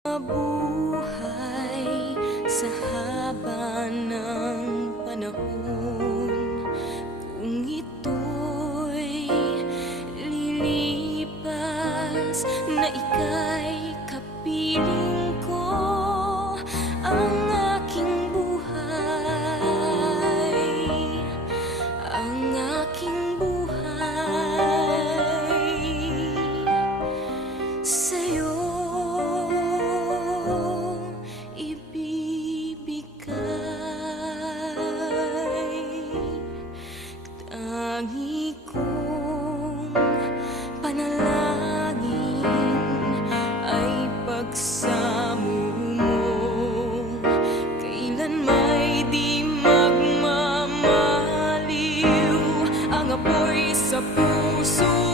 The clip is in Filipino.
Mabuhay sa haba ng panahon, kung ito'y lilipas na ika'y kapiling ko, ang aking buhay, ang aking buhay sa'yo tangi kong panalangin ay pagsamo mo, kailan may di magmamaliw ang apoy sa puso.